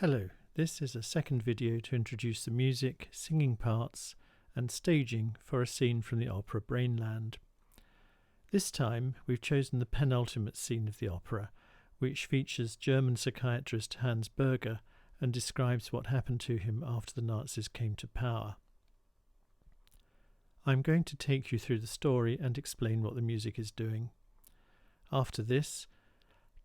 Hello, this is a second video to introduce the music, singing parts and staging for a scene from the opera Brainland. This time we've chosen the penultimate scene of the opera, which features German psychiatrist Hans Berger and describes what happened to him after the Nazis came to power. I'm going to take you through the story and explain what the music is doing. After this,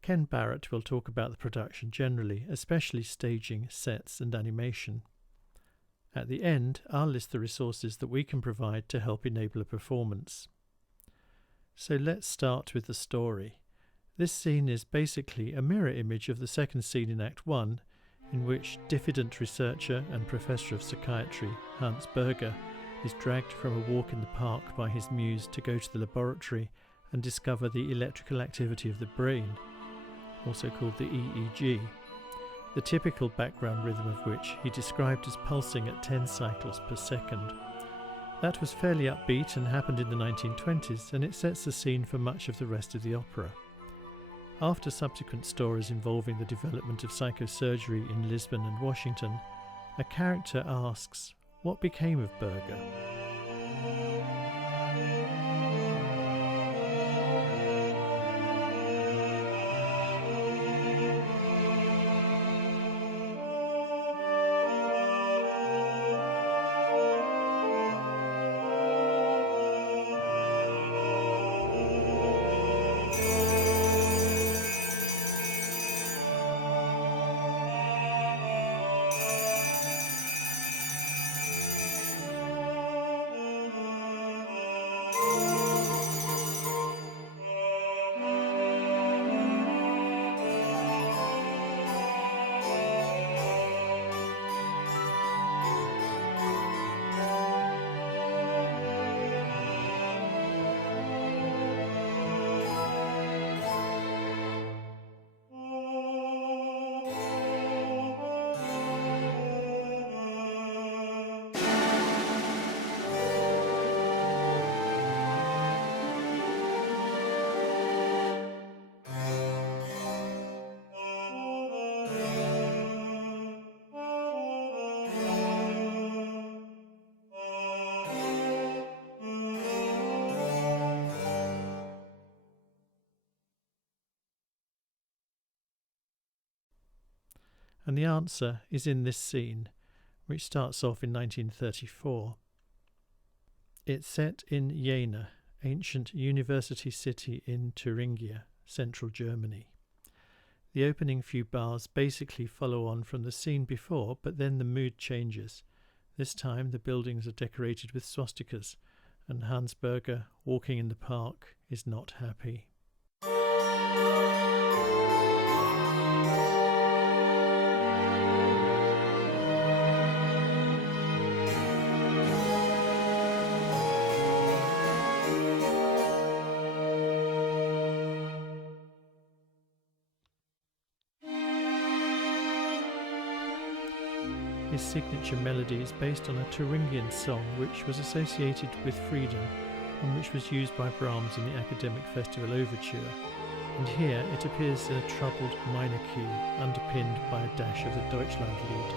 Ken Barrett will talk about the production generally, especially staging, sets and animation. At the end, I'll list the resources that we can provide to help enable a performance. So let's start with the story. This scene is basically a mirror image of the second scene in Act 1, in which diffident researcher and professor of psychiatry Hans Berger is dragged from a walk in the park by his muse to go to the laboratory and discover the electrical activity of the brain, also called the EEG, the typical background rhythm of which he described as pulsing at 10 cycles per second. That was fairly upbeat and happened in the 1920s, and it sets the scene for much of the rest of the opera. After subsequent stories involving the development of psychosurgery in Lisbon and Washington, a character asks, "What became of Berger?" And the answer is in this scene, which starts off in 1934. It's set in Jena, ancient university city in Thuringia, central Germany. The opening few bars basically follow on from the scene before, but then the mood changes. This time the buildings are decorated with swastikas, and Hans Berger, walking in the park, is not happy. His signature melody is based on a Thuringian song which was associated with freedom and which was used by Brahms in the Academic Festival Overture, and here it appears in a troubled minor key underpinned by a dash of the Deutschlandlied.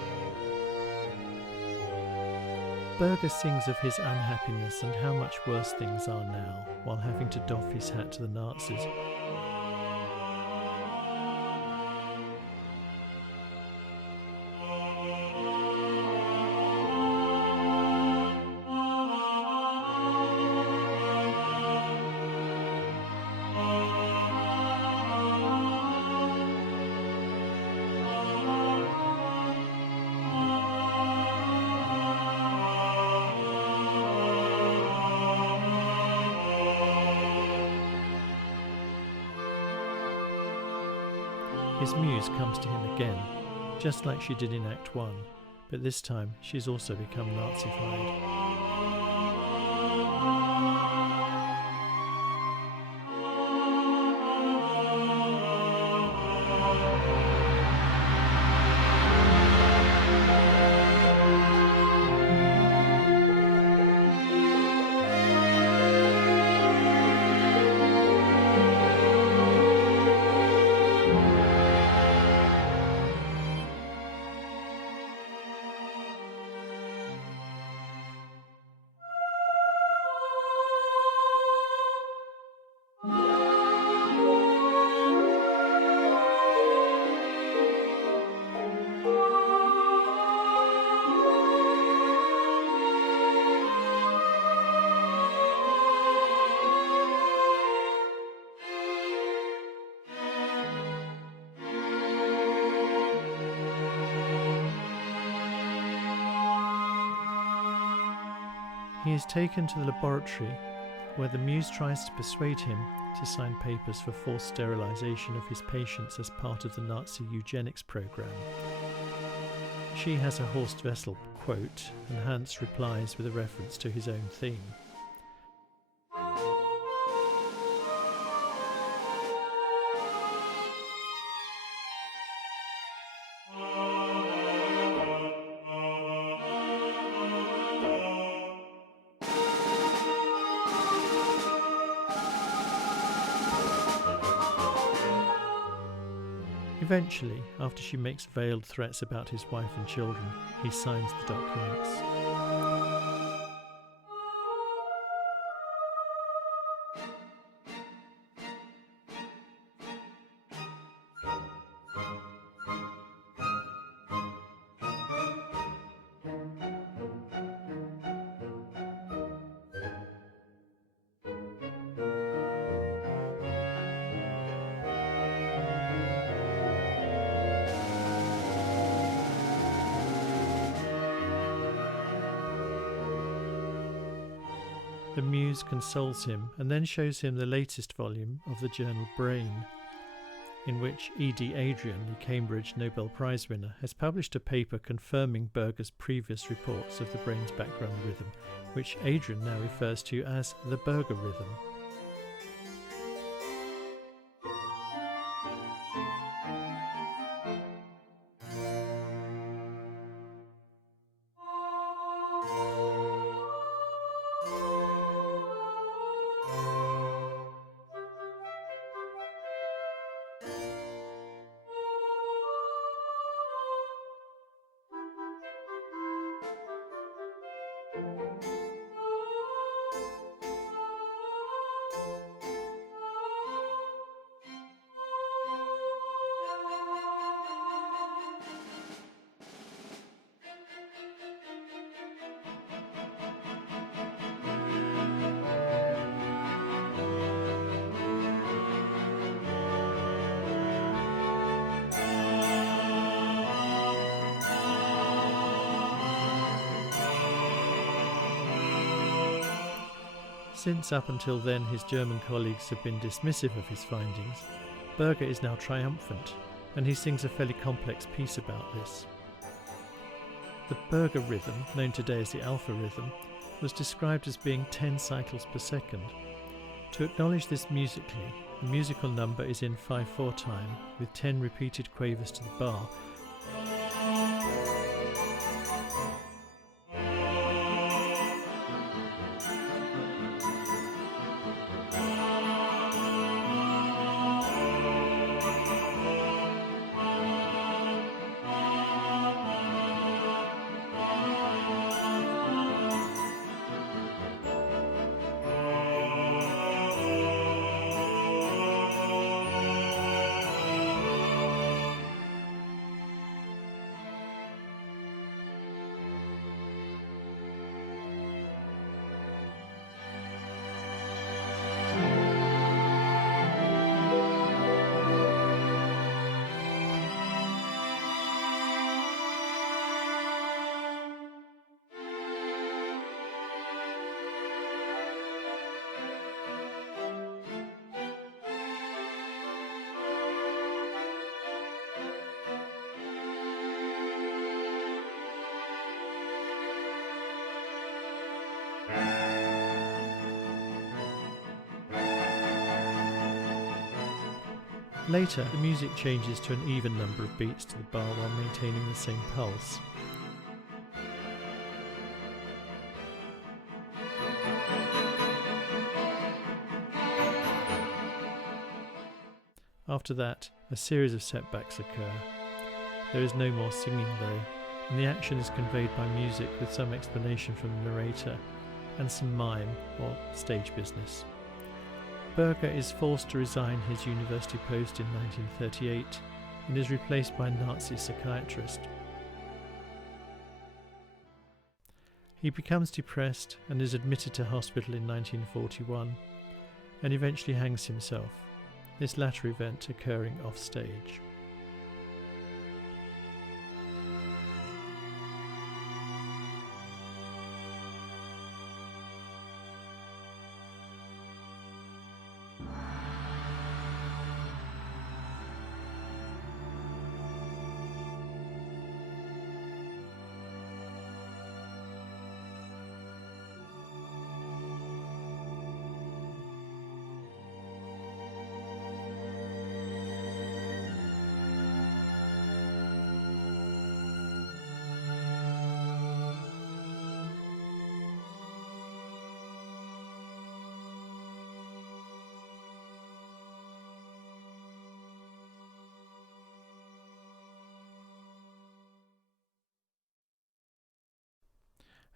Berger sings of his unhappiness and how much worse things are now while having to doff his hat to the Nazis. His muse comes to him again, just like she did in Act 1, but this time she's also become Nazified. He is taken to the laboratory where the muse tries to persuade him to sign papers for forced sterilisation of his patients as part of the Nazi eugenics programme. She has a Horst Wessel quote, and Hans replies with a reference to his own theme. Eventually, after she makes veiled threats about his wife and children, he signs the documents. The muse consoles him and then shows him the latest volume of the journal Brain, in which E.D. Adrian, the Cambridge Nobel Prize winner, has published a paper confirming Berger's previous reports of the brain's background rhythm, which Adrian now refers to as the Berger rhythm. Since up until then his German colleagues have been dismissive of his findings, Berger is now triumphant, and he sings a fairly complex piece about this. The Berger rhythm, known today as the alpha rhythm, was described as being 10 cycles per second. To acknowledge this musically, the musical number is in 5/4 time, with 10 repeated quavers to the bar. Later, the music changes to an even number of beats to the bar while maintaining the same pulse. After that, a series of setbacks occur. There is no more singing though, and the action is conveyed by music with some explanation from the narrator and some mime or stage business. Berger is forced to resign his university post in 1938 and is replaced by a Nazi psychiatrist. He becomes depressed and is admitted to hospital in 1941 and eventually hangs himself, this latter event occurring off stage.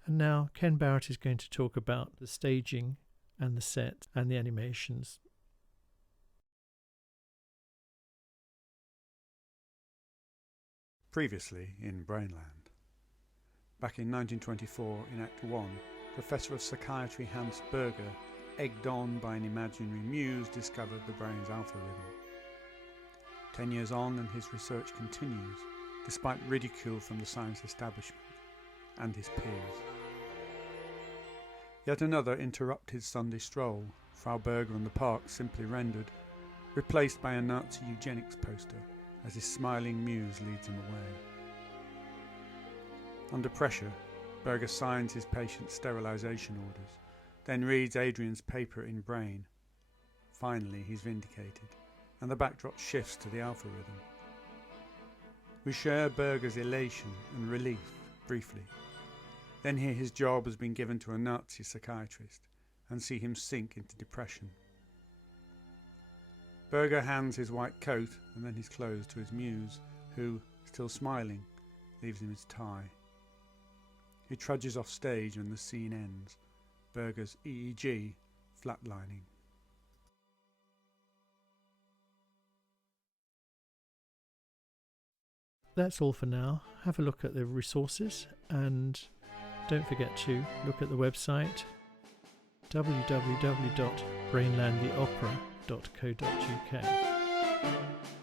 And now Ken Barrett is going to talk about the staging and the set and the animations. Previously in Brainland. Back in 1924, in Act 1, Professor of Psychiatry Hans Berger, egged on by an imaginary muse, discovered the brain's alpha rhythm. 10 years on, and his research continues, despite ridicule from the science establishment and his peers. Yet another interrupted Sunday stroll, Frau Berger and the Park simply rendered, replaced by a Nazi eugenics poster, as his smiling muse leads him away. Under pressure, Berger signs his patient's sterilisation orders, then reads Adrian's paper in Brain. Finally, he's vindicated, and the backdrop shifts to the alpha rhythm. We share Berger's elation and relief briefly, then hear his job has been given to a Nazi psychiatrist, and see him sink into depression. Berger hands his white coat and then his clothes to his muse, who, still smiling, leaves him his tie. He trudges off stage and the scene ends, Berger's EEG flatlining. That's all for now. Have a look at the resources and don't forget to look at the website www.brainlandtheopera.co.uk.